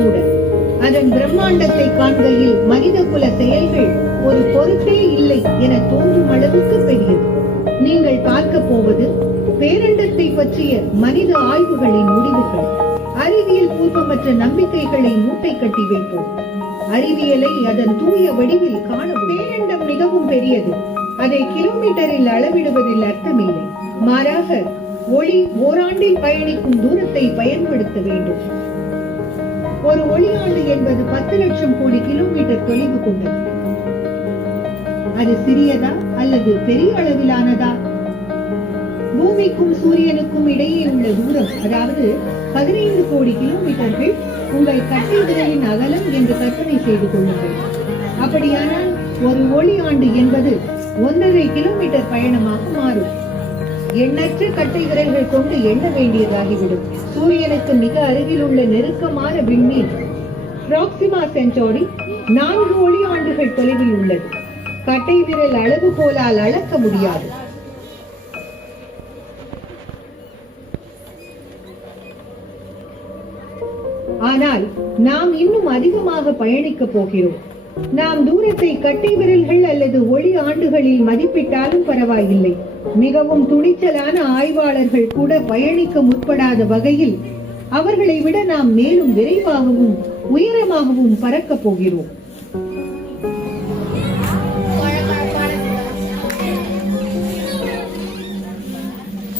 கூட அதன் பிரம்மாண்டத்தை காண்கையில் மனித குல செயல்கள் ஒரு பொருட்டே இல்லை என தோன்றும் அளவுக்கு பெரியது. நீங்கள் பார்க்க போவது பேரண்டத்தை பற்றிய மனித ஆய்வுகளின் முடிவுகள். அறிவியல் பூர்வமற்ற நம்பிக்கைகளை மூட்டை கட்டி வைப்போம். அறிவியலை அதன் தூய வடிவில் காண பேரண்டம் மிகவும் பெரியது. அதை கிலோமீட்டரில் அளவிடுவதில் அர்த்தமில்லை. மாறாக ஒளி ஓராண்டில் பயணிக்கும் தூரத்தை பயன்படுத்த வேண்டும். ஒரு ஒளியாண்டு என்பது 10 லட்சம் கோடி கிலோமீட்டர் தொலைவு கொண்டது. அது சிறியதா அல்லது பெரிய அளவிலானதா? பூமிக்கும் சூரியனுக்கும் இடையே உள்ள தூரம், அதாவது 15 கோடி கிலோமீட்டர்கள் உங்கள் கட்டை விரலின் அகலம் என்று கற்பனை செய்து கொள்ளுங்கள். அப்படியானால் ஒரு ஒளி ஆண்டு என்பது 1.5 கிலோமீட்டர் பயணமாக மாறும். எண்ணற்ற கட்டை விரல்கள் கொண்டு எண்ண வேண்டியதாகிவிடும். சூரியனுக்கு மிக அருகில் உள்ள நெருக்கமான விண்மீன் பிராக்சிமா சென்டாரி 4 ஒளி ஆண்டுகள் தொலைவில் உள்ளது. கட்டை விரல் அளவுகோலால் அளக்க முடியாது. ஆனால் நாம் இன்னும் அதிகமாக பயணிக்க போகிறோம். நாம் தூரத்தை கட்டை விரல்கள் அல்லது ஒளி ஆண்டுகளில் மதிப்பிட்டாலும் பரவாயில்லை. மிகவும் துணிச்சலான ஆய்வாளர்கள் கூட பயணிக்க முற்படாத வகையில் அவர்களை விட நாம் மேலும் விரைவாகவும் உயரமாகவும் பறக்க போகிறோம்.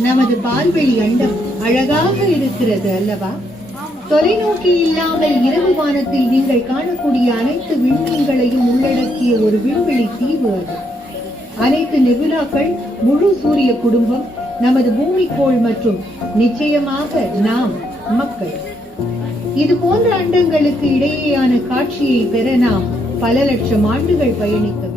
நமது பால்வெளி அண்டம் அழகாக இருக்கிறது அல்லவா? தொலைநோக்கி இல்லாமல் இரவு வானத்தில் நீங்கள் காணக்கூடிய அனைத்து விண்மீன்களையும் உள்ளடக்கிய ஒரு விண்வெளி தீவு அது. அனைத்து நெபுலாக்கள், முழு சூரிய குடும்பம், நமது பூமிக்கோள் மற்றும் நிச்சயமாக நாம் மக்கள். இது போன்ற அண்டங்களுக்கு இடையேயான காட்சியை பெற நாம் பல லட்சம் ஆண்டுகள் பயணிக்க